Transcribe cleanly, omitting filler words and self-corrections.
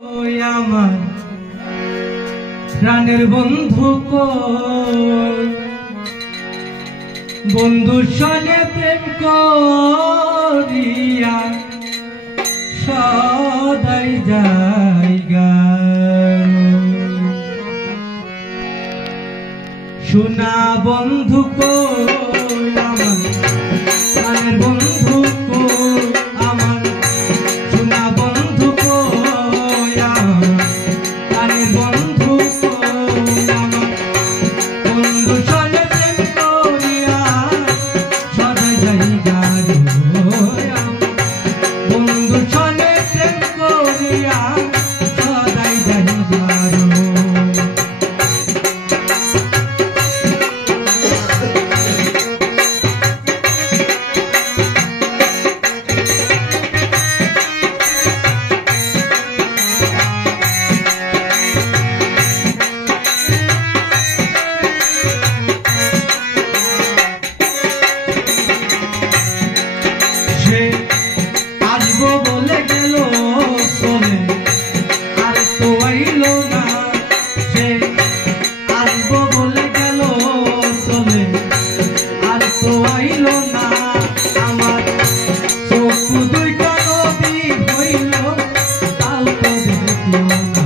ওই আমার প্রাণের বন্ধু কই, বন্ধুর সঙ্গে প্রেম করিয়া সদাই জায়গা শোনা বন্ধু কই, আমার প্রাণের বন্ধু কই, আমার শোনা বন্ধু কই, আমার প্রাণের বন্ধু কই, আমার বন্ধু সঙ্গে প্রেম করিয়া সদাই জায়গা বন্ধু সঙ্গে প্রেম করিয়া সদাই জায়গা আসবো বলে গেল চলে আর তো আইলো না, সে আসবো বলে গেল চলে আর তো আইলো না, আমার চোখ দুইটা নদী হইল তাও তো দেখলো না।